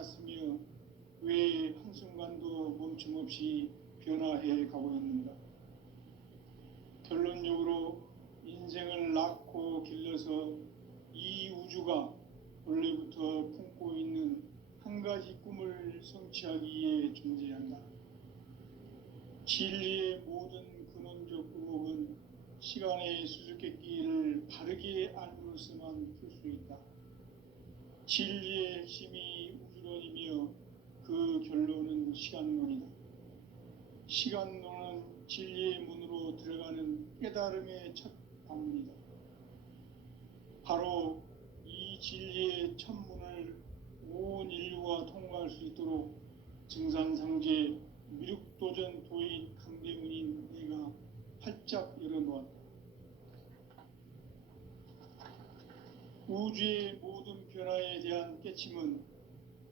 않았으며 왜 한순간도 멈춤없이 변화해 가고 있는가? 결론적으로 인생을 낳고 길러서 이 우주가 원래부터 품고 있는 한 가지 꿈을 성취하기 위해 존재한다. 진리의 모든 근원적 의혹은 시간의 수수께끼를 바르게 알므로서만 풀 수 있다. 진리의 핵심이 우주론이며 그 결론은 시간론이다. 시간론은 진리의 문으로 들어가는 깨달음의 첫 방문이다. 바로 이 진리의 첫 문을 온 인류가 통과할 수 있도록 증산상제 미륵도전 도인 강대문인 내가 활짝 열어놓았다. 우주의 모든 변화에 대한 깨침은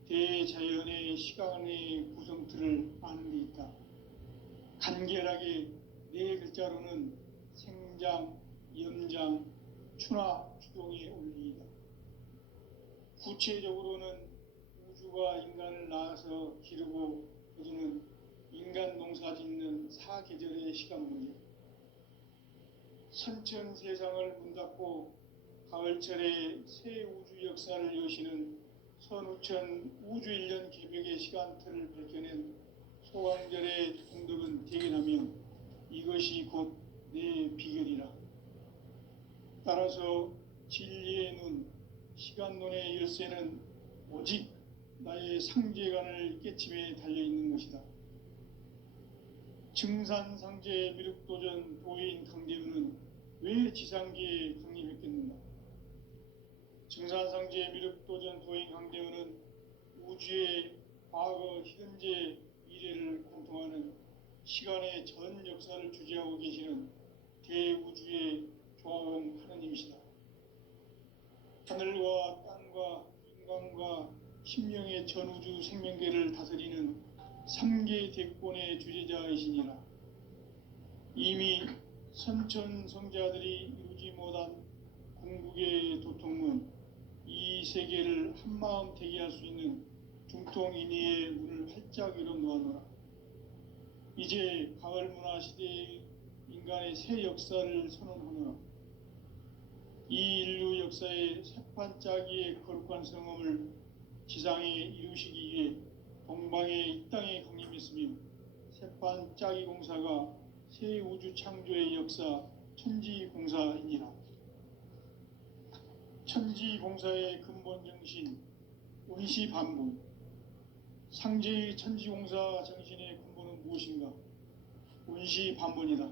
대자연의 시간의 구성틀을 아는 데 있다. 간결하게 네 글자로는 생장, 염장, 추나 추동의 원리이다. 구체적으로는 우주가 인간을 낳아서 기르고 거두는 인간 농사 짓는 사계절의 시간 문제, 선천 세상을 문 닫고 가을철에 새 우주 역사를 여시는 선우천 우주 1년 개벽의 시간틀을 밝혀낸 소강절의 공덕은 대견하며 이것이 곧 내 비결이라. 따라서 진리의 눈, 시간론의 열쇠는 오직 나의 상제관을 깨침에 달려있는 것이다. 증산상제 미륵도전 도인 강대문은 왜 지상계에 강림했겠는가? 증산상제 미륵도전 도인 강대문은 우주의 과거, 현재, 미래를 관통하는 시간의 전 역사를 주재하고 계시는 대우주의 조화원 하느님이시다. 하늘과 땅과 인간과 신명의 전우주 생명계를 다스리는 3계 대권의 주재자이시니라. 이미 선천성자들이 이루지 못한 궁극의 도통문, 이 세계를 한마음 대기할 수 있는 중통인의의 문을 활짝 열어놓아노라. 이제 가을 문화 시대의 인간의 새 역사를 선언하노라. 이 인류 역사의 새판짜기의 거룩한 성험을 지상에 이루시기 위해 동방에 이 땅에 강림했으며 새판짜기 공사가 새 우주 창조의 역사 천지공사이니라. 천지공사의 근본 정신 운시반분, 상제의 천지공사 정신의 근본은 무엇인가? 운시반분이다.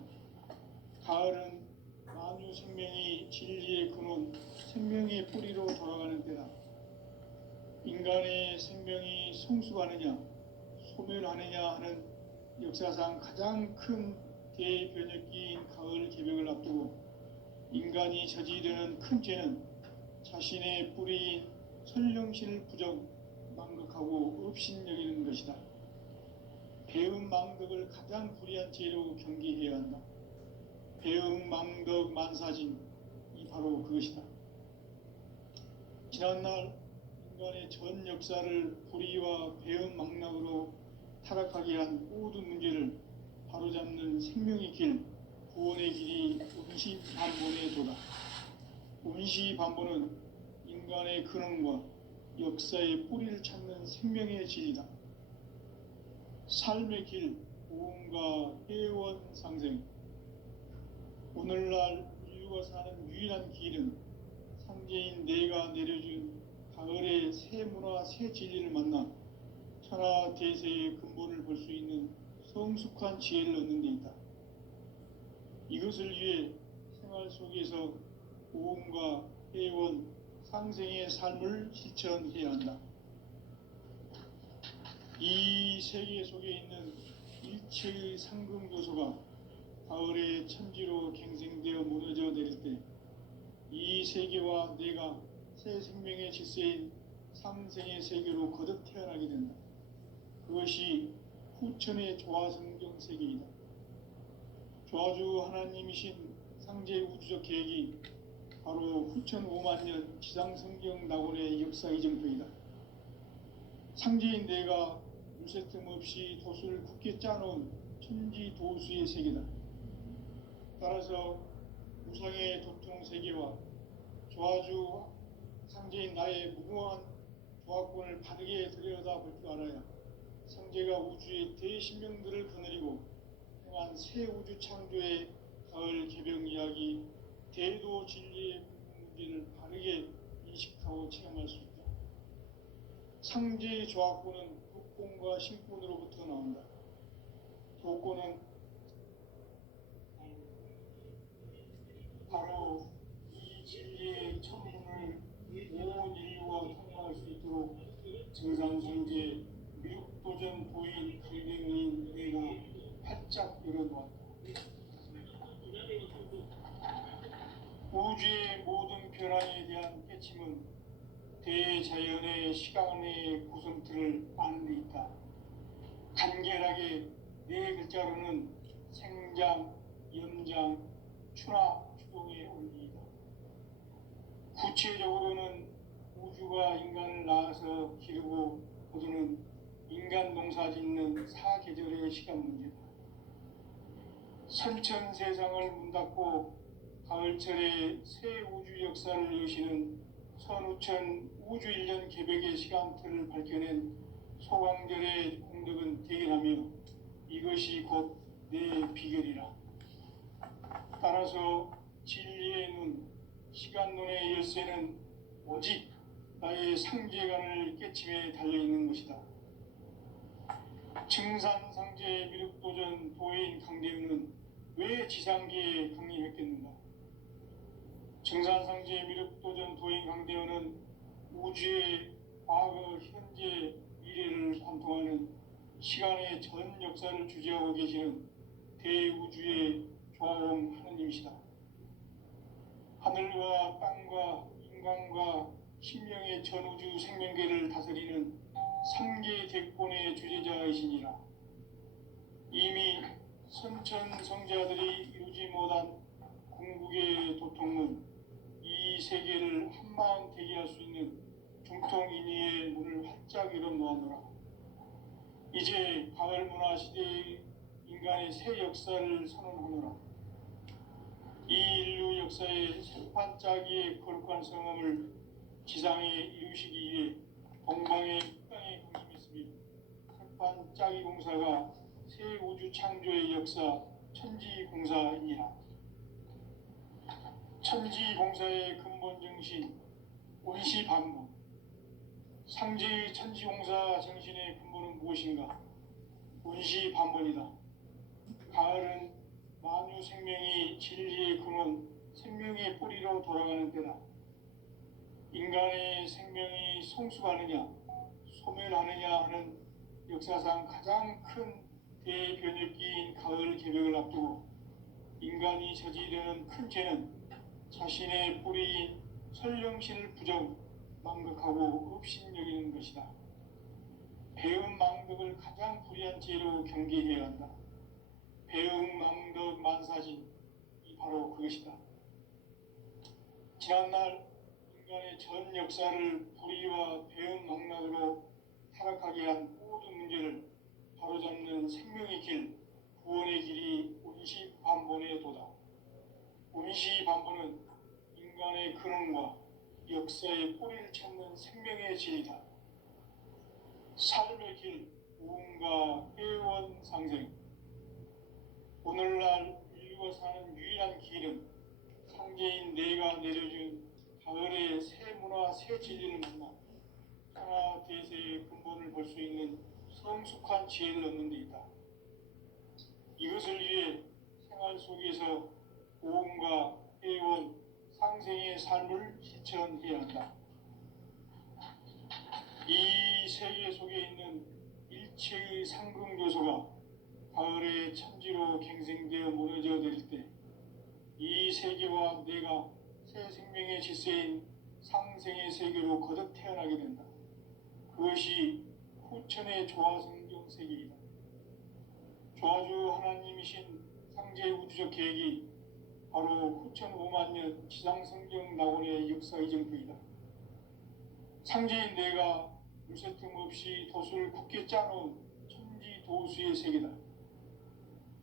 가을은 만유 생명이 진리의 근원, 생명의 뿌리로 돌아가는 때다. 인간의 생명이 성숙하느냐, 소멸하느냐 하는 역사상 가장 큰 대변혁기인 가을 개벽을 앞두고 인간이 저지르는 큰 죄는 자신의 뿌리인 설령신을 부정, 망극하고 업신여기는 것이다. 배음 망덕을 가장 불의한 죄로 경계해야 한다. 배음 망덕 만사진, 이 바로 그것이다. 지난날 인간의 전 역사를 불의와 배음 망락으로 타락하게 한 모든 문제를 바로잡는 생명의 길, 구원의 길이 운시반본의 도다. 운시반본은 인간의 근원과 역사의 뿌리를 찾는 생명의 진리다. 삶의 길, 고음과 회원 상생. 오늘날 인류가 사는 유일한 길은 상제인 내가 내려준 가을의 새 문화, 새 진리를 만나 천하 대세의 근본을 볼 수 있는 성숙한 지혜를 얻는 데 있다. 이것을 위해 생활 속에서 고음과 회원, 상생의 삶을 실천해야 한다. 이 세계 속에 있는 일체의 상금 요소가 가을의 천지로 갱생되어 무너져 내릴 때 이 세계와 내가 새 생명의 질서인 상생의 세계로 거듭 태어나게 된다. 그것이 후천의 조화성경 세계이다. 조화주 하나님이신 상제 우주적 계획이 바로 후천 5만 년 지상성경 낙원의 역사 이정표이다. 상제인 내가 물새틈 없이 도수를 굳게 짜놓은 천지도수의 세계다. 따라서 우상의 도통 세계와 조화주 상제인 나의 무궁한 조화권을 바르게 들여다볼 줄 알아야 상제가 우주의 대신명들을 거느리고 행한 새 우주 창조의 가을 개병 이야기, 대도 진리의 문제를 바르게 인식하고 체험할 수 있다. 상제의 조화권은 도권과 신권으로부터 나온다. 도권은 바로 이 진리의 천문을 온 인류가 통용할 수 있도록 증산상제 미륵도전 도인 강대문인 내가 활짝 열어놓았다. 우주의 모든 변화에 대한 깨침은 대자연의 시간의 구성틀을 아는 데 있다. 간결하게 네 글자로는 생장, 염장, 추나 추동의 원리이다. 구체적으로는 우주가 인간을 낳아서 기르고 거두는 인간 농사 짓는 사계절의 시간 문제다. 선천 세상을 문 닫고 가을철에 새 우주 역사를 여시는 선우천 우주 1년 개백의 시간틀을 밝혀낸 소강절의 공덕은 대견하며 이것이 곧 내 비결이라. 따라서 진리의 눈, 시간론의 열쇠는 오직 나의 상제관을 깨침에 달려있는 것이다. 증산상제 미륵도전 도인 강대우는 왜 지상계에 강림했겠는가? 증산상제 미륵도전 도인 강대우는 우주의 과거, 현재, 미래를 관통하는 시간의 전 역사를 주재하고 계시는 대우주의 조화원 하느님이시다. 하늘과 땅과 인간과 신명의 전우주 생명계를 다스리는 상계 대권의 주제자이시니라. 이미 선천 성자들이 이루지 못한 궁극의 도통은 이 세계를 한마음 되게 할 수 있는 중통인의의 문을 활짝 열어놓았노라. 이제 가을 문화 시대의 인간의 새 역사를 선언하노라. 이 인류 역사의 새판짜기의 거룩한 성함을 지상에 이루시기 위해 동방의 땅에 강림했으며 새판짜기 공사가 새 우주 창조의 역사 천지공사이니라. 천지공사의 근본 정신 온시반복. 상제의 천지공사 정신의 근본은 무엇인가? 온시반복이다. 가을은 만유 생명이 진리의 근원, 생명의 뿌리로 돌아가는 때다. 인간의 생명이 성숙하느냐, 소멸하느냐 하는 역사상 가장 큰 대변혁기인 가을 개벽을 앞두고 인간이 저지르는 큰 죄는 자신의 뿌리인 설령신을 부정, 망극하고 업신여기는 것이다. 배음 망덕을 가장 불의한 죄로 경계해야 한다. 배음 망덕 만사진이 바로 그것이다. 지난날 인간의 전 역사를 불의와 배음 망락으로 타락하게 한 모든 문제를 바로잡는 생명의 길, 구원의 길이 온시반본의 도다. 온시반본은 인간의 근원과 역사의 뿌리를 찾는 생명의 진이다. 삶의 길, 무언가 회원 상생. 오늘날 인류가 사는 유일한 길은 상제인 내가 내려준 가을의 새 문화, 새 진리를 만나 하나 대세의 근본을 볼 수 있는 성숙한 지혜를 얻는 데 있다. 이것을 위해 생활 속에서 모험과 회원, 상생의 삶을 실천해야 한다. 이 세계 속에 있는 일체의 상극 요소가 가을의 천지로 갱생되어 무너져 내릴 때 이 세계와 내가 새 생명의 질서인 상생의 세계로 거듭 태어나게 된다. 그것이 후천의 조화성경 세계이다. 조화주 하나님이신 상제 우주적 계획이 바로 후천 5만 년 지상성경 낙원의 역사 이정표이다. 상제인 내가 무새 틈 없이 돛을 굳게 짜놓은 천지 도수의 세계다.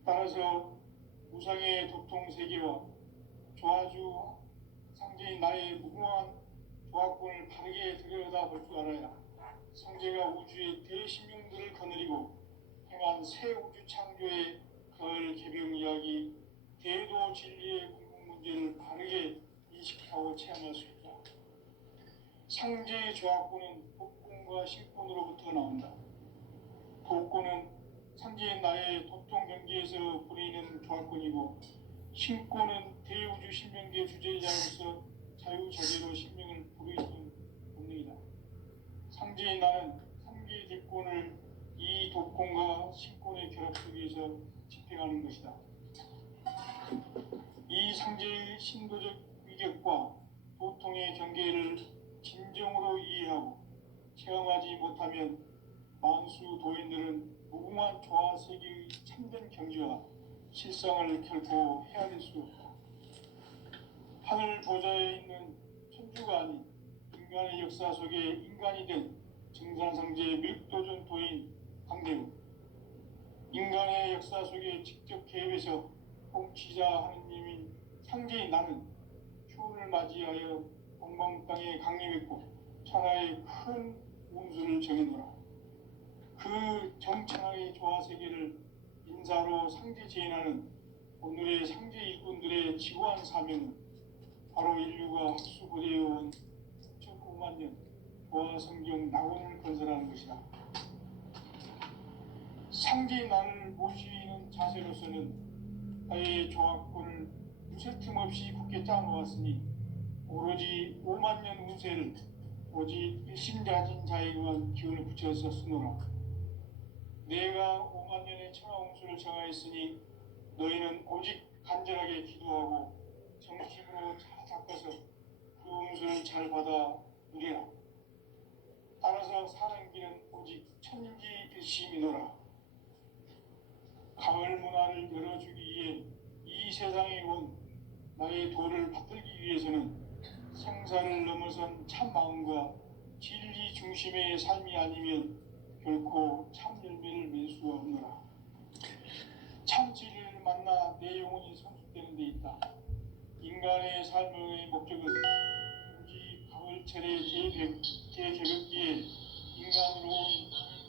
따라서 우상의 도통 세계와 조화주 상제인 나의 무궁한 조합권을 바르게 들여다볼 줄 알아야 성제가 우주의 대신명들을 거느리고 행한 새 우주 창조의 가을 개병 이야기, 대도 진리의 궁극 문제를 바르게 인식하고 체험할 수 있다. 상제의 조합권은 복권과 신권으로부터 나온다. 복권은 상제인 나의 도통 경지에서 부리는 조합권이고, 신권은 대우주 신명계 주제자로서 자유자재로 신명을 부르는 본능이다. 상제인 나는 상계 대권을 이 도권과 신권의 결합 속에서 집행하는 것이다. 이 상제의 신도적 위격과 도통의 경계를 진정으로 이해하고 체험하지 못하면 만수 도인들은 무궁한 조화 세계의 참된 경지와 실상을 결코 헤아릴 수 없다. 하늘 보좌에 있는 천주가 아닌 인간의 역사 속에 인간이 된 증산상제의 밀도전 도인 강대우, 인간의 역사 속에 직접 개입해서 통치자 하느님인 상제인 나는 추운을 맞이하여 동방 땅에 강림했고 천하의 큰 운수를 정해놓으라. 그 정천하의 조화세계를 인사로 상제 제인하는 오늘의 상제 일꾼들의 지구한 사명은 바로 인류가 학수고대해온 9만 년 조화성경 낙원을 건설하는 것이다. 상제의 나를 모시는 자세로서는 나의 조합권을 무새 틈 없이 굳게 짜놓았으니 오로지 5만 년 운세를 오직 일심자진 자에게만 기운을 붙여서 쓰노라. 내가 5만 년의 천하 운수를 정하였으니 너희는 오직 간절하게 기도하고 정식으로 잘 닦아서 그 운수를 잘 받아 누리라. 따라서 사는 길은 오직 천지일심이노라. 가을 문화를 열어주기 위해 이 세상에 온 나의 도를 받들기 위해서는 생사를 넘어선 참 마음과 진리 중심의 삶이 아니면 결코 참 열매를 맺을 수가 없노라. 참 진리를 만나 내 영혼이 성숙되는 데 있다. 인간의 삶의 목적은 오직 가을철의 대개벽기에 인간으로 온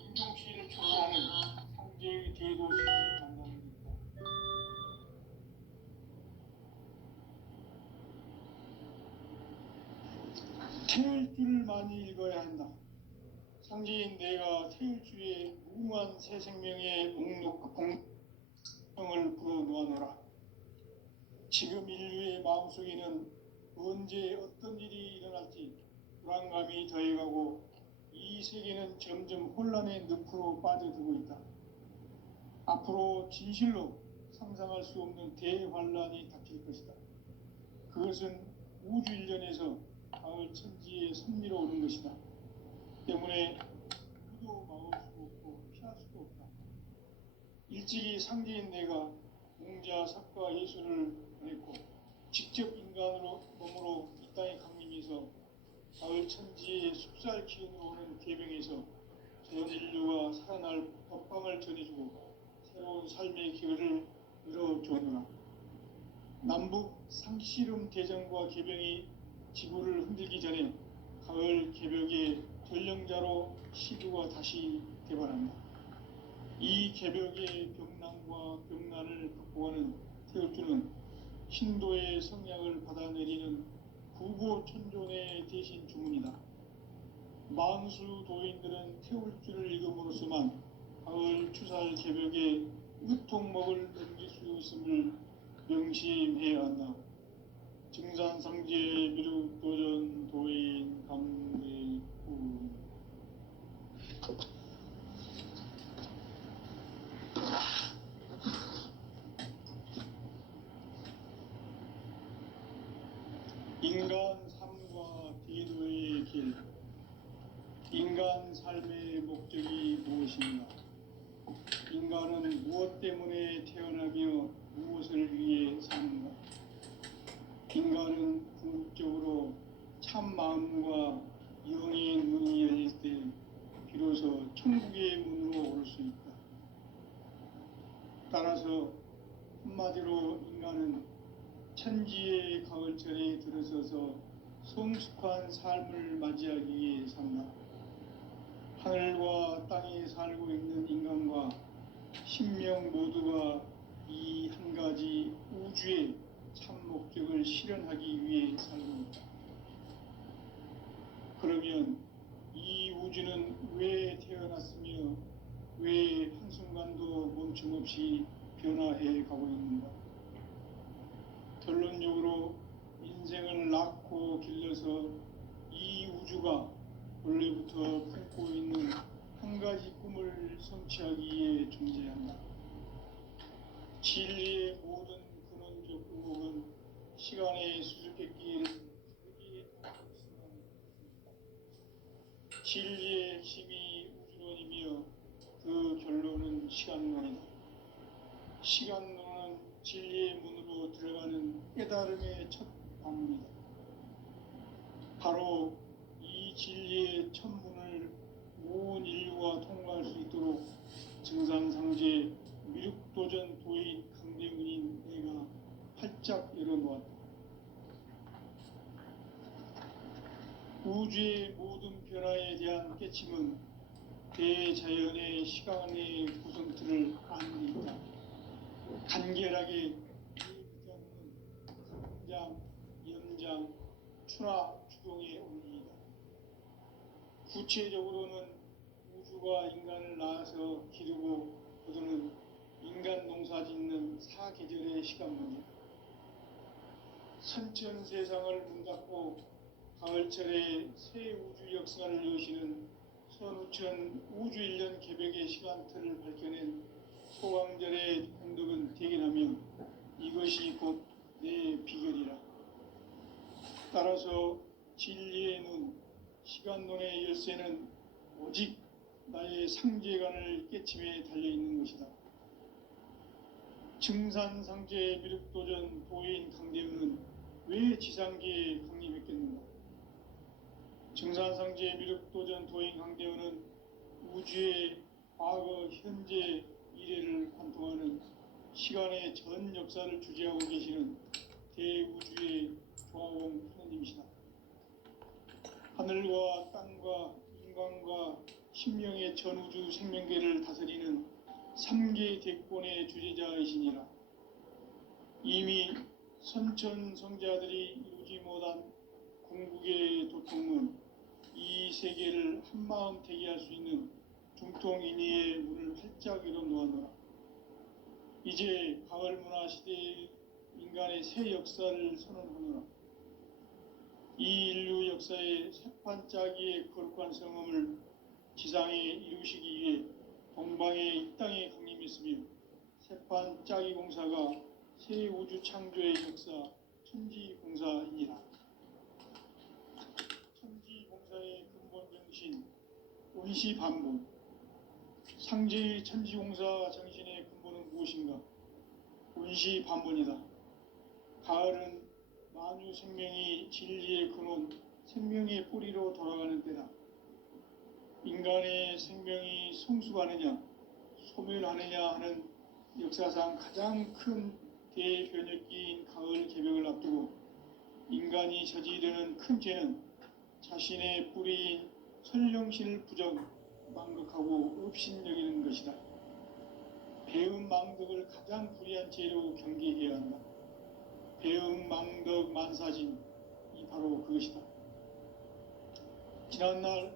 인종시를 초월하는 상제의 대도시를 만나는 데 있다. 태울 줄을 많이 읽어야 한다. 상제인 내가 태울 주의 무궁한 새 생명의 공명을 불어놓아노라. 지금 인류의 마음속에는 언제 어떤 일이 일어날지 불안감이 더해가고 이 세계는 점점 혼란의 늪으로 빠져들고 있다. 앞으로 진실로 상상할 수 없는 대환란이 닥칠 것이다. 그것은 우주 일련에서 가을 천지에 선미로 오는 것이다. 때문에 누구도 막을 수 없고 피할 수도 없다. 일찍이 상제인 내가 공자, 석가, 예수를 보냈고 직접 인간으로 몸으로 이 땅에 강림해서 가을 천지의 숲살 기운으로 오는 계병에서 전 인류가 살아날 법방을 전해주고 새로운 삶의 기회를 열어주노라. 남북 상씨름 대전과 계병이 지구를 흔들기 전에 가을 개벽의 전령자로 시주가 다시 개발한다. 이 개벽의 병난과 병난을 극복하는 태울주는 신도의 성약을 받아내리는 구보천존의 대신 주문이다. 만수 도인들은 태울주를 읽음으로써만 가을 추살 개벽의 으통목을 넘길 수 있음을 명심해야 한다. 증산상제 미륵도전 도인 강대구. 인간 삶과 대도의 길. 인간 삶의 목적이 무엇인가? 인간은 무엇 때문에 태어나며 무엇을 위해 사는가? 인간은 궁극적으로 참 마음과 영의 눈이 열릴 때 따라서 한마디로 인간은 천지의 가을철에 들어서서 성숙한 삶을 맞이하기 위해 산다. 하늘과 땅에 살고 있는 인간과 신명 모두가 이 한 가지 우주의 참 목적을 실현하기 위해 살고 있다. 그러면 이 우주는 왜 태어났으며 왜 한순간도 멈춤없이 변화해 가고 있는가? 결론적으로 인생을 낳고 길러서 이 우주가 원래부터 품고 있는 한 가지 꿈을 성취하기 위해 존재한다. 진리의 모든 근원적 의혹은 시간의 수수께끼를 크게 따라붙으면 진리의 핵심이 우주론이며 그 결론은 시간론이다. 시간론은 진리의 문으로 들어가는 깨달음의 첫 방문이다. 바로 이 진리의 첫 문을 온 인류가 통과할 수 있도록 증산상제 미륵도전 도인 강대훈인 내가 활짝 열어놓았다. 우주의 모든 변화에 대한 깨침은 대자연의 시간의 구성틀을 아는 데 있다. 간결하게 성장, 연장, 추나 추동의 원리이다. 구체적으로는 우주가 인간을 낳아서 기르고 거두는 인간 농사 짓는 사계절의 시간문이다. 선천 세상을 문닫고 가을철에 새 우주 역사를 여시는 선우천 우주 1년 개벽의 시간틀을 밝혀낸 소강절의 공덕은 대견하며 이것이 곧 내 비결이라. 따라서 진리의 눈, 시간론의 열쇠는 오직 나의 상제관을 깨침에 달려있는 것이다. 증산상제 미륵도전 도인 강대훈은 왜 지상계에 강림했겠는가? 증산상제 미륵도전 도인 강대훈은 우주의 과거, 현재, 미래를 관통하는 시간의 전 역사를 주재하고 계시는 대우주의 조화공 하느님이시다. 하늘과 땅과 인간과 신명의 전우주 생명계를 다스리는 3계 대권의 주재자이시니라. 이미 선천성자들이 이루지 못한 궁극의 도통은 이 세계를 한마음 대기할 수 있는 중통인의의 문을 활짝 열어놓았노라. 이제 가을 문화 시대의 인간의 새 역사를 선언하노라. 이 인류 역사의 새판짜기의 거룩한 성음을 지상에 이루시기 위해 동방의 이 땅에 강림했으며 새판짜기 공사가 새 우주 창조의 역사 천지공사이니라. 천지공사의 근본 정신 원시반복. 상제의 천지공사 정신의 근본은 무엇인가? 원시반복이다. 가을은 만유 생명이 진리의 근원, 생명의 뿌리로 돌아가는 때다. 인간의 생명이 성숙하느냐, 소멸하느냐 하는 역사상 가장 큰 대변혁기인 가을 개벽을 앞두고 인간이 저지르는 큰 죄는 자신의 뿌리인 설령신을 부정, 망극하고 업신여기는 것이다. 배음 망덕을 가장 불의한 죄로 경계해야 한다. 배음 망덕 만사진이 바로 그것이다. 지난날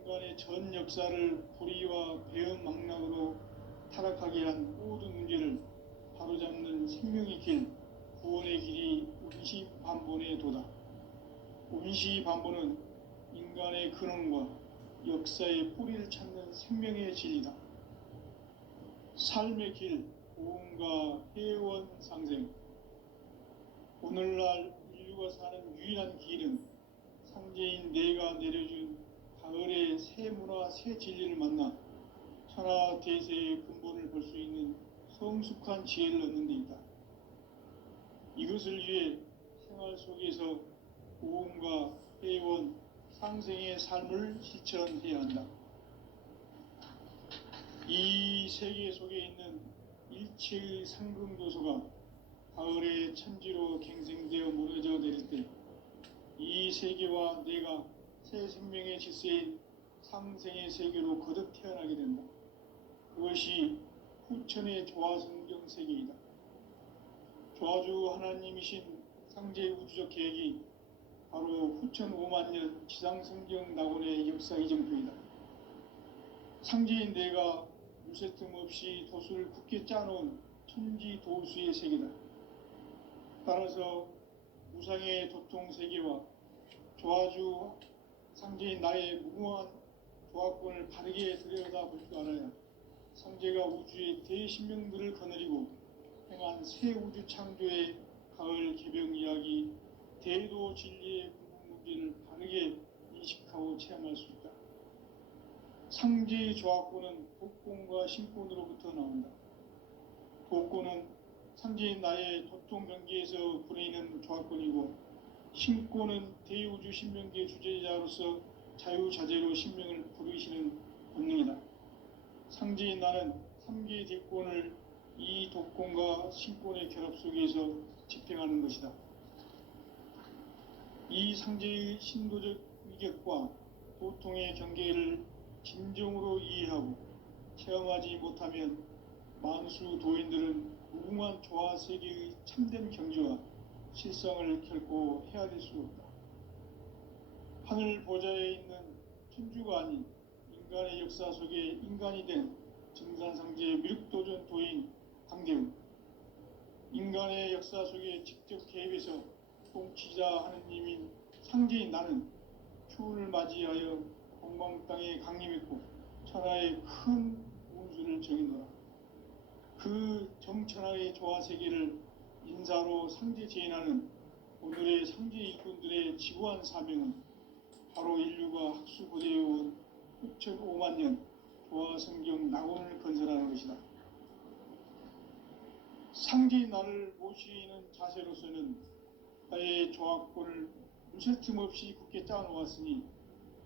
인간의 전 역사를 불의와 배음 망락으로 타락하게 한 모든 문제를 바로잡는 생명의 길, 구원의 길이 운시반본의 도다. 운시반본은 인간의 근원과 역사의 뿌리를 찾는 생명의 진리다. 삶의 길, 고음과 회원 상생. 오늘날 인류가 사는 유일한 길은 상제인 내가 내려준 가을의 새 문화, 새 진리를 만나 천하 대세의 근본을 볼 수 있는 성숙한 지혜를 얻는 데 있다. 이것을 위해 생활 속에서 고음과 회원, 상생의 삶을 실천해야 한다. 이 세계 속에 있는 일체의 상금도서가 가을의 천지로 갱생되어 무너져 내릴 때 이 세계와 내가 새 생명의 질서인 상생의 세계로 거듭 태어나게 된다. 그것이 후천의 조화성경 세계이다. 조화주 하나님이신 상제의 우주적 계획이 바로 후천 5만 년 지상성경 낙원의 역사 이정표이다. 상제인 내가 무쇠 틈 없이 도수를 굳게 짜놓은 천지 도수의 세계다. 따라서 무상의 도통 세계와 조화주 상제인 나의 무궁한 조화권을 바르게 들여다볼 줄 알아야 상제가 우주의 대신명들을 거느리고 행한 새 우주 창조의 가을 개병 이야기, 대도 진리의 궁극 문제를 바르게 인식하고 체험할 수 있다. 상제의 조화권은 독권과 신권으로부터 나온다. 독권은 상제인 나의 도통 경계에서 부리는 조화권이고, 신권은 대우주 신명기의 주제자로서 자유자재로 신명을 부르시는 본능이다. 상제인 나는 3개의 대권을 이 독권과 신권의 결합 속에서 집행하는 것이다. 이 상제의 신도적 위격과 도통의 경계를 진정으로 이해하고 체험하지 못하면 만수 도인들은 무궁한 조화 세계의 참된 경지와 실상을 결코 헤아릴 수 없다. 하늘 보좌에 있는 천주가 아닌 인간의 역사 속에 인간이 된 증산상제의 미륵도전 도인 강대훈, 인간의 역사 속에 직접 개입해서 통치자 하느님인 상제인 나는 추운을 맞이하여 공방 땅에 강림했고 천하의 큰 운수를 정해놓아 그 정천하의 조화세계를 인사로 상제 제인하는 오늘의 상제 일꾼들의 지구한 사명은 바로 인류가 학수고대해온 6,5만 년 조화성경 낙원을 건설하는 것이다. 상제인 나를 모시는 자세로서는 나의 조화권을 무쇠 틈 없이 굳게 짜놓았으니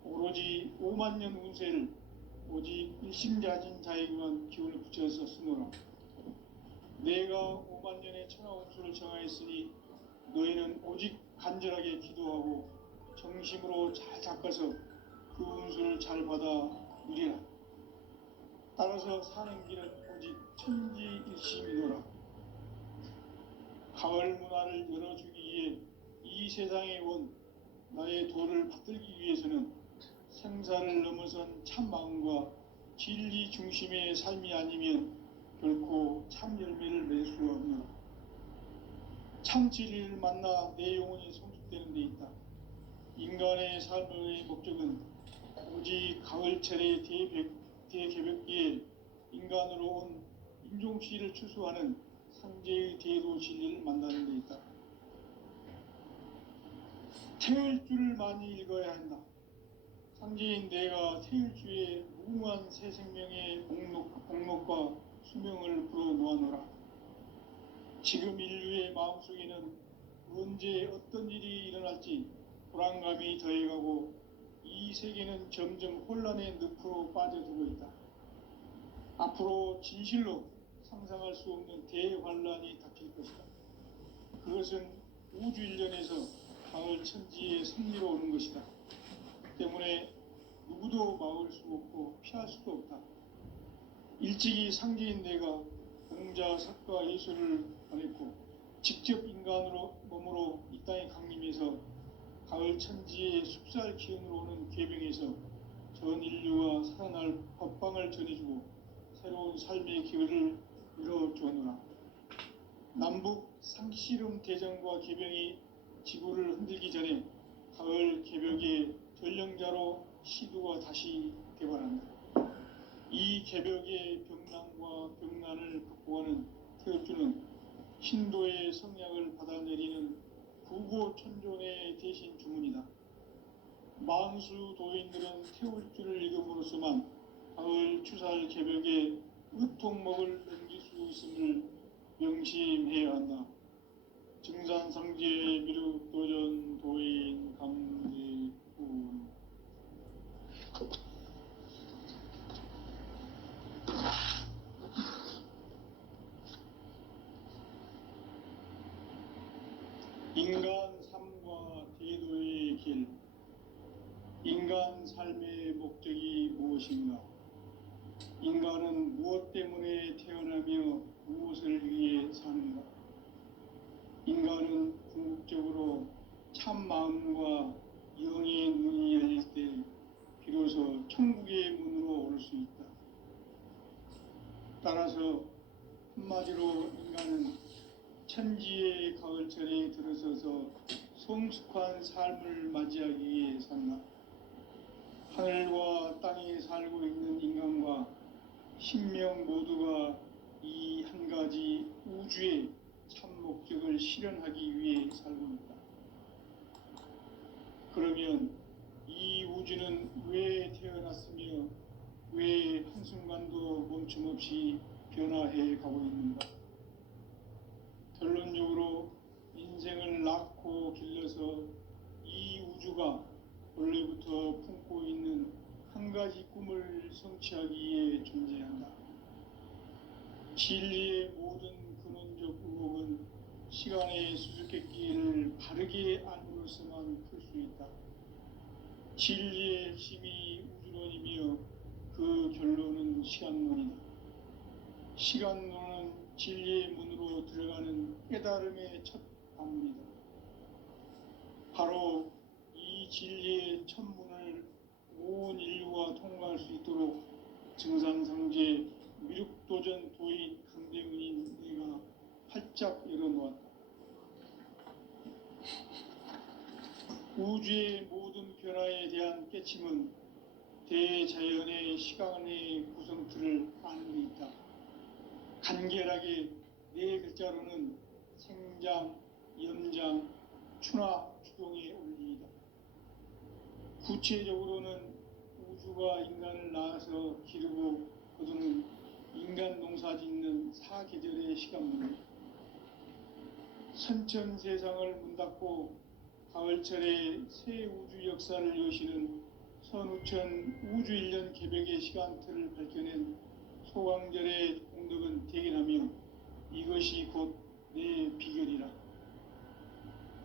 오로지 5만 년 운세를 오직 일심자진 자에게만 기운을 붙여서 쓰노라. 내가 5만 년의 천하 운수를 정하였으니 너희는 오직 간절하게 기도하고 정심으로 잘 닦아서 그 운수를 잘 받아 누리라. 따라서 사는 길은 오직 천지일심이노라. 가을 문화를 열어주기 위해 이 세상에 온 나의 도를 받들기 위해서는 생사를 넘어선 참 마음과 진리 중심의 삶이 아니면 결코 참 열매를 맺을 수가 없노라. 참 진리를 만나 내 영혼이 성숙되는 데 있다. 인간의 삶의 목적은 오직 가을철의 대개벽기에 인간으로 온 인종시를 추수하는 상제의 대도 진리를 만나는 데 있다. 태일주를 많이 읽어야 한다. 상제인 내가 태일주의 무궁한 새 생명의 목록과 수명을 불어놓아노라. 지금 인류의 마음속에는 언제 어떤 일이 일어날지 불안감이 더해가고 이 세계는 점점 혼란의 늪으로 빠져들고 있다. 앞으로 진실로 상상할 수 없는 대환란이 닥칠 것이다. 그것은 우주 일련에서 가을 천지의 섭리로 오는 것이다. 때문에 누구도 막을 수 없고 피할 수도 없다. 일찍이 상제인 내가 공자, 석가, 예술을 보냈고 직접 인간으로 몸으로 이 땅에 강림해서 가을 천지의 숲살 기운으로 오는 괴병에서 전 인류가 살아날 법방을 전해주고 새로운 삶의 기회를 이뤄주었노라. 남북 상씨름 대전과 개병이 지구를 흔들기 전에 가을 개벽의 전령자로 시두가 다시 개발한다. 이 개벽의 병난과 병난을 극복하는 태엽주는 신도의 성약을 받아내리는 구고천존의 대신 주문이다. 만수 도인들은 태울주를 읽음으로써만 가을 추살 개벽의 의통목을 넘길 수 있음을 명심해야 한다. 증산상제 미륵도전 도인 강제훈. 인간 삶과 대도의 길, 인간 삶의 목적이 무엇인가? 인간은 무엇 때문에 태어나며 무엇을 위해 사는가? 인간은 궁극적으로 참 마음과 영의 눈이 열릴 때 비로소 천국의 문으로 올 수 있다. 따라서 한마디로 인간은 천지의 가을철에 들어서서 성숙한 삶을 맞이하기 위해 산다. 하늘과 땅에 살고 있는 인간과 신명 모두가 이 한 가지 우주의 참 목적을 실현하기 위해 살고 있다. 그러면 이 우주는 왜 태어났으며 왜 한순간도 멈춤없이 변화해 가고 있는가? 결론적으로 인생을 낳고 길러서 이 우주가 원래부터 품고 있는 한 가지 꿈을 성취하기 위해 존재한다. 진리의 모든 근원적 의혹은 시간의 수수께끼를 바르게 알므로서만 풀 수 있다. 진리의 핵심이 우주론이며 그 결론은 시간론이다. 시간론은 진리의 문으로 들어가는 깨달음의 첫 방문이다. 바로 이 진리의 첫 문을 온 인류가 통과할 수 있도록 증산상제 미륵도전 도인 강대훈인 내가 활짝 열어놓았다. 우주의 모든 변화에 대한 깨침은 대자연의 시간의 구성틀을 아는 데 있다. 간결하게 네 글자로는 생장, 연장, 추나 추동의 원리이다. 구체적으로는 우주가 인간을 낳아서 기르고 거두는 인간 농사 짓는 사계절의 시간문이다. 선천세상을 문 닫고 가을철에 새 우주 역사를 여시는 선우천 우주일년 개벽의 시간틀을 밝혀낸 소강절의 공덕은 대견하며 이것이 곧 내 비결이라.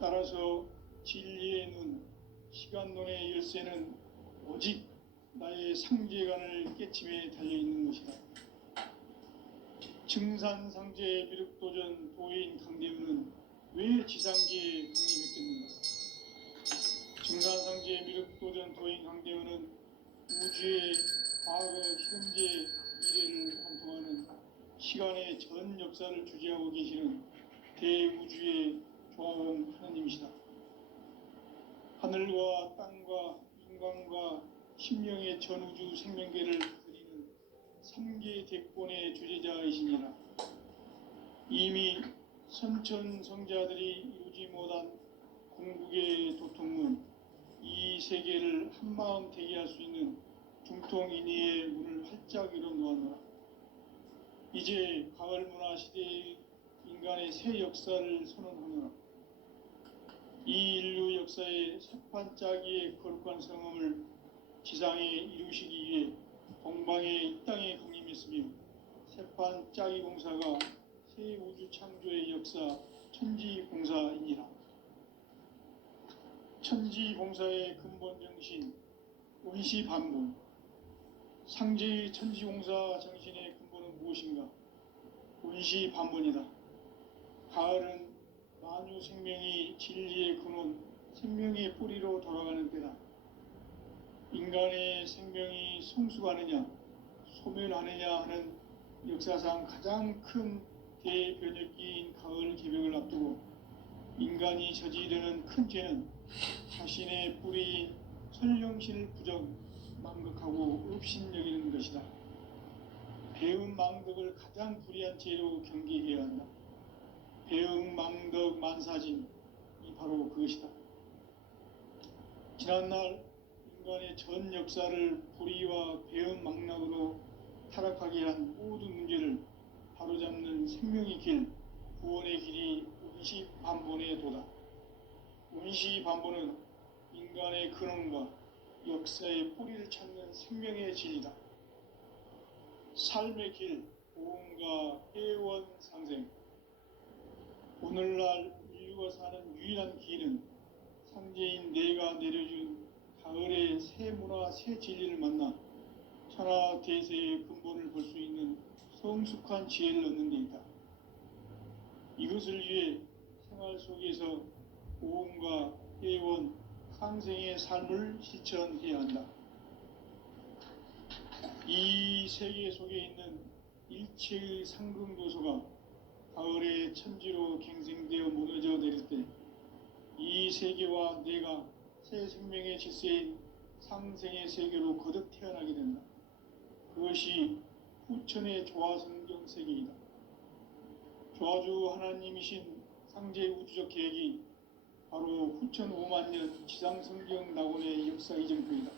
따라서 진리의 눈, 시간론의 열쇠는 오직 나의 상제관을 깨침에 달려있는 것이다. 증산상제 미륵도전 도인 강대훈은 왜 지상계에 강림했겠는가? 증산상제 미륵도전 도인 강대훈은 우주의 과거, 현재, 미래를 관통하는 시간의 전 역사를 주재하고 계시는 대우주의 조화원 하나님이시다. 하늘과 땅과 인간과 신명의 전우주 생명계를 다스리는 삼계 대권의 주재자이시니라. 이미 선천성자들이 이루지 못한 궁극의 도통문, 이 세계를 한마음 되게 할 수 있는 중통인의의 문을 활짝 열어놓았노라. 이제 가을 문화 시대의 인간의 새 역사를 선언하노라. 이 인류 역사의 새판짜기의 거룩한 성음을 지상에 이루시기 위해 동방의 이 땅에 강림했으며 새판짜기 공사가 새 우주 창조의 역사 천지봉사이니라. 천지봉사의 근본 정신 운시반본, 상제의 천지공사 정신의 근본은 무엇인가? 운시반본이다. 가을은 만유 생명이 진리의 근원, 생명의 뿌리로 돌아가는 때다. 인간의 생명이 성숙하느냐, 소멸하느냐 하는 역사상 가장 큰 대변혁기인 가을 개벽을 앞두고 인간이 저지르는 큰 죄는 자신의 뿌리인 설령신을 부정, 망극하고 업신여기는 것이다. 배음 망덕을 가장 불의한 죄로 경계해야 한다. 배음 망덕 만사진이 바로 그것이다. 지난날 인간의 전 역사를 불의와 배음 망락으로 타락하게 한 모든 문제를 바로잡는 생명의 길, 구원의 길이 운시반본의 도다. 운시반본은 인간의 근원과 역사의 뿌리를 찾는 생명의 진리다. 삶의 길, 보험과 회원 상생. 오늘날 인류가 사는 유일한 길은 상제인 내가 내려준 가을의 새 문화, 새 진리를 만나 천하 대세의 근본을 볼 수 있는 성숙한 지혜를 얻는 데 있다. 이것을 위해 생활 속에서 고음과 예원, 상생의 삶을 실천해야 한다. 이 세계 속에 있는 일체의 상금 요소가 가을의 천지로 갱생되어 무너져 내릴 때 이 세계와 내가 새 생명의 질서인 상생의 세계로 거듭 태어나게 된다. 그것이 후천의 조화성경 세계이다. 조화주 하나님이신 상제 우주적 계획이 바로 후천 5만 년 지상성경 낙원의 역사 이정표이다.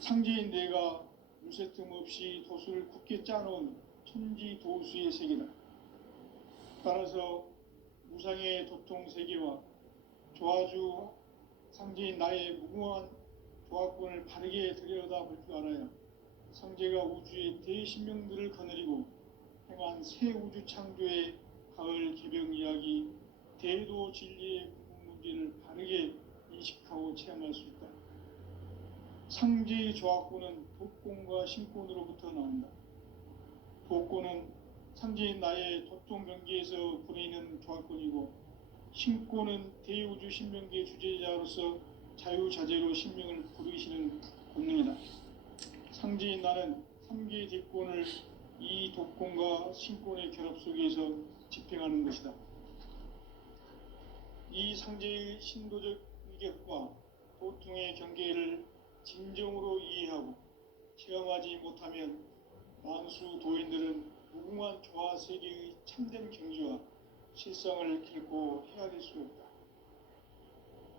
상제인 내가 유세 틈 없이 도수를 굳게 짜놓은 천지 도수의 세계다. 따라서 무상의 도통 세계와 조화주 상제인 나의 무궁한 조화권을 바르게 들여다볼 줄 알아야 상제가 우주의 대신명들을 거느리고 행한 새 우주 창조의 가을 개병 이야기, 대도 진리의 궁극 문제를 바르게 인식하고 체험할 수 있다. 상제의 조화권은 독권과 신권으로부터 나온다. 독권은 상제인 나의 도통 경계에서 부리는 조화권이고, 신권은 대우주 신명계의 주제자로서 자유자재로 신명을 부르시는 권능이다. 상제인 나는 3개의 대권을 이 독권과 신권의 결합 속에서 집행하는 것이다. 이 상제의 신도적 위격과 도통의 경계를 진정으로 이해하고 체험하지 못하면 만수 도인들은 무궁한 조화 세계의 참된 경지와 실상을 결코 헤아릴 수 없다.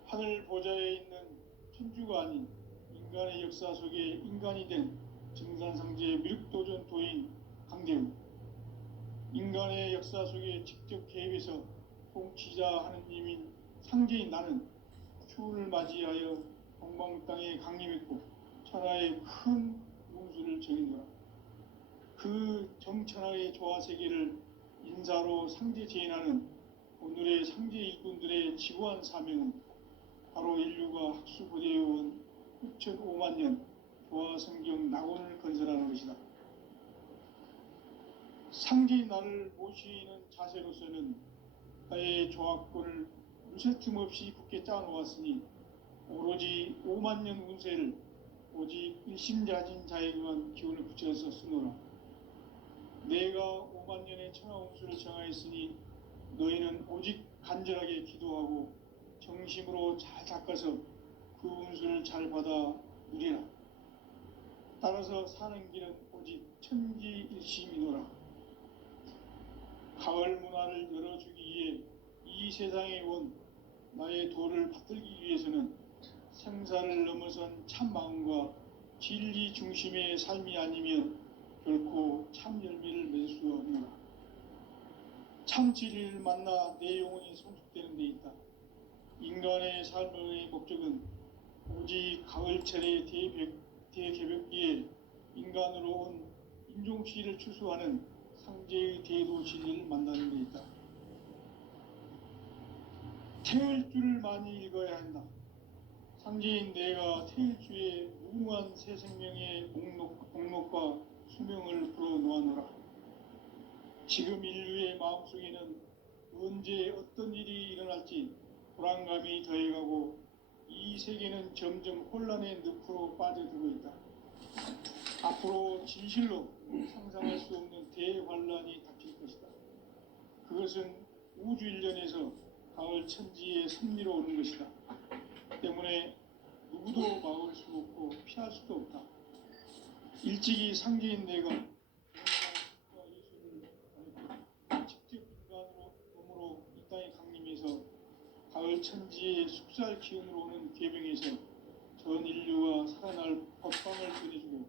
하늘 보좌에 있는 천주가 아닌 인간의 역사 속에 인간이 된 증산상제의 밀도전 도인 강대우, 인간의 역사 속에 직접 개입해서 통치자 하느님인 상제인 나는 추운을 맞이하여 동방 땅에 강림했고 천하의 큰 운수를 정인노라. 그 정천하의 조화세계를 인사로 상제 제인하는 오늘의 상제 일꾼들의 지구한 사명은 바로 인류가 학수고대해온 후천 5만 년 조화성경 낙원을 건설하는 것이다. 상제인 나를 모시는 자세로서는 나의 조화권을 무쇠 틈 없이 굳게 짜놓았으니 오로지 5만 년 운세를 오직 일심자진 자에게만 기운을 붙여서 쓰노라. 내가 5만 년의 천하 운수를 정하였으니 너희는 오직 간절하게 기도하고 정심으로 잘 닦아서 그 운수를 잘 받아 누리라. 따라서 사는 길은 오직 천지일심이노라. 가을 문화를 열어주기 위해 이 세상에 온 나의 도를 받들기 위해서는 생사를 넘어선 참 마음과 진리 중심의 삶이 아니면 결코 참 열매를 맺을 수 없노라. 참 진리를 만나 내 영혼이 성숙되는 데 있다. 인간의 삶의 목적은 오직 가을철의 대개벽기에 인간으로 온 인종시를 추수하는 상제의 대도 진리를 만나는 데 있다. 태일주를 많이 읽어야 한다. 상제인 내가 태일주의 무궁한 새 생명의 목록과 수명을 풀어놓아노라. 지금 인류의 마음속에는 언제 어떤 일이 일어날지 불안감이 더해가고 이 세계는 점점 혼란의 늪으로 빠져들고 있다. 앞으로 진실로 상상할 수 없는 대환란이 닥칠 것이다. 그것은 우주 일련에서 가을 천지의 섭리로 오는 것이다. 때문에 누구도 막을 수 없고 피할 수도 없다. 일찍이 상제인 내가 영광과 예수를 가르쳐 직접 인간으로 몸으로 이 땅에 강림해서 가을 천지의 숙살 기운으로 오는 계명에서 전 인류가 살아날 법방을 전해주고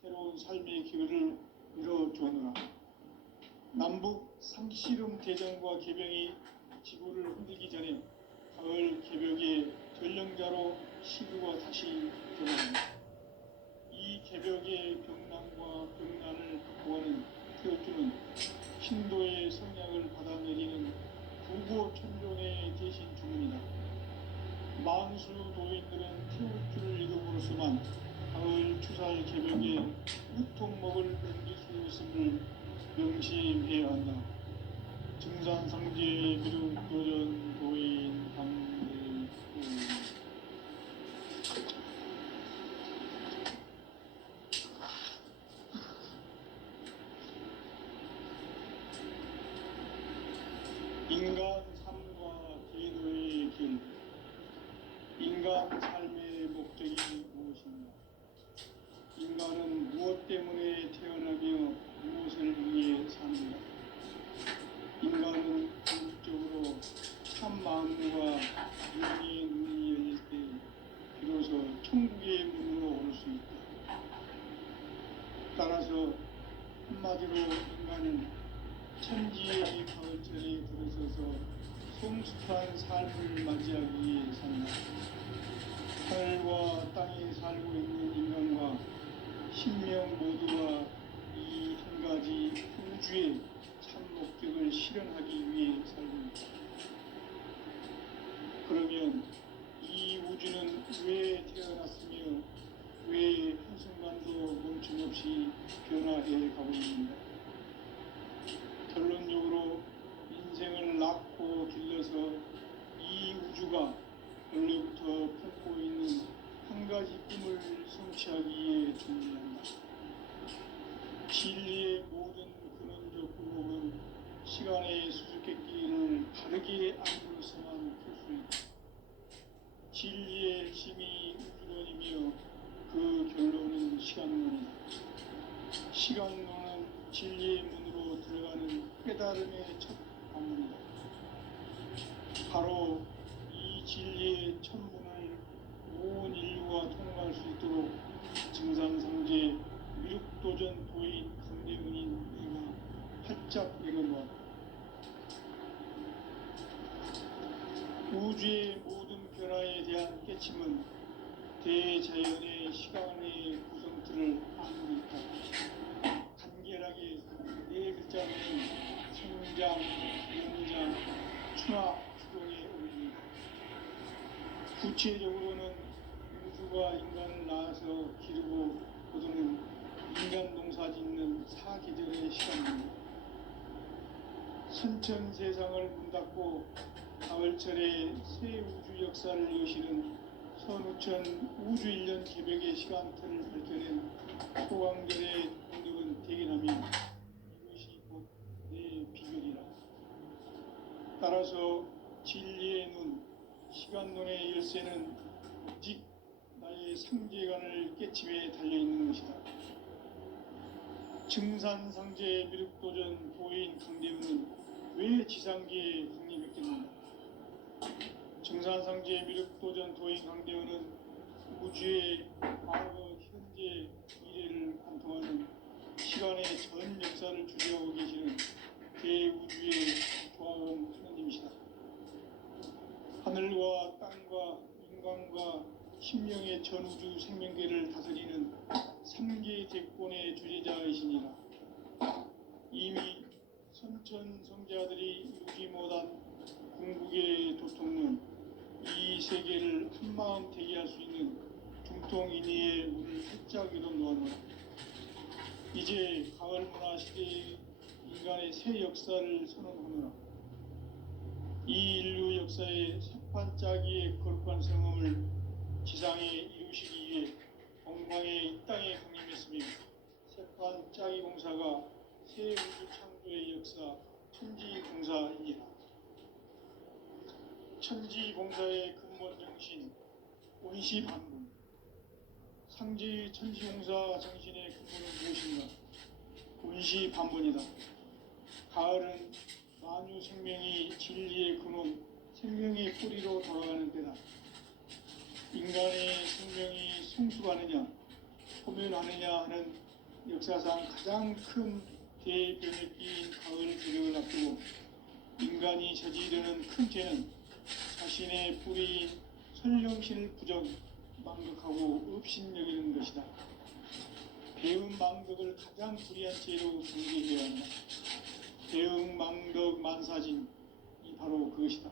새로운 삶의 기회를 열어주노라. 남북 상씨름 대전과 계병이 지구를 흔들기 전에 가을 개벽의 전령자로 시구가 다시 변합니다. 이 개벽의 병난과 병난을 극복하는 태어주는 신도의 성향을 받아내리는 구고 천 만수 도인들은 태우주를 이름으로서만 가을 추살 개벽에 유통목을 넘길 수 있음을 명심해야 한다. 증산상제 미륵도전 도인 강대우. 인간 삶과 계도의 길. 인간 삶의 목적이 무엇인가? 인간은 무엇 때문에 태어나며 무엇을 위해 사는가? 인간은 궁극적으로 참 마음과 영의 눈이 열릴 때 비로소 천국의 문으로 올 수 있다. 따라서 한마디로 인간은 천지의 가을철에 들어서서 성숙한 삶을 맞이하기 위해 산다. 하늘과 땅에 살고 있는 인간과 신명 모두가 이 한 가지 우주의 참 목적을 실현하기 위해 살고 있다. 그러면 이 우주는 왜 태어났으며 왜 한순간도 멈춤없이 변화해 가고 있는가? 결론적으로 인생을 낳고 길러서 이 우주가 원래부터 품고 있는 한 가지 꿈을 성취하기 위해 준비한다. 진리의 모든 근원적 의혹은 시간의 수수께끼를 바르게 알고서만 풀 수 있다. 진리의 핵심이 우주론이며 그 결론은 시간론이다. 시간론은 진리의 문으로 들어가는 깨달음의 첫 방문이다. 바로 이 진리의 첫 문을 온 인류가 통과할 수 있도록 증산상제 미륵도전 도인 강대훈인 내가 활짝 열어놓았다. 우주의 모든 변화에 대한 깨침은 대자연의 시간의 구성틀을 안고 있다. 간결하게 네 글자는 성장, 연장, 추락, 추동의 오름이다. 구체적으로는 우주가 인간을 낳아서 기르고 거두는 인간 농사 짓는 사계절의 시간입니다. 선천 세상을 문 닫고 가을철에 새 우주 역사를 여시는 선우천 우주 1년 개벽의 시간틀을 밝혀낸 소강절의 공덕은 대견하며 이것이 곧 내 비결이라. 따라서 진리의 눈, 시간론의 열쇠는 오직 나의 상제관을 깨침에 달려있는 것이다. 증산상제 미륵도전 도인 강대훈은 왜 지상계에 강림했겠는가? 증산상제 미륵도전 도인 강대훈은 우주의 과거, 현재, 미래를 관통하는 시간의 전 역사를 주재하고 계시는 대우주의 조화원 하느님이시다. 하늘과 땅과 인간과 신명의 전우주 생명계를 다스리는 삼계 대권의 주제자이시니라. 이미 선천 성자들이 이루지 못한 궁극의 도통론, 이 세계를 한마음 되게 할 수 있는 중통인의의 문을 활짝 열어놓았노라. 이제 가을 문화 시대의 인간의 새 역사를 선언하노라. 이 인류 역사의 새판짜기의 거룩한 성음을 지상에 이루시기 위해 공방에 이 땅에 강림했으며 새판짜기 공사가 새 우주 창조의 역사 천지공사이니라. 천지공사의 근본 정신 온시반분. 상제의 천지공사 정신의 근본은 무엇인가? 온시반분이다. 가을은 만유 생명이 진리의 근원, 생명의 뿌리로 돌아가는 때다. 인간의 생명이 성숙하느냐, 소멸하느냐 하는 역사상 가장 큰 대변혁기인 가을 개벽을 앞두고 인간이 저지르는 큰 죄는 자신의 뿌리인 선령신을 부정, 망극하고 업신여기는 것이다. 배운 망덕을 가장 불의한 죄로 경계해야 한다. 배응 망덕 만사진, 이 바로 그것이다.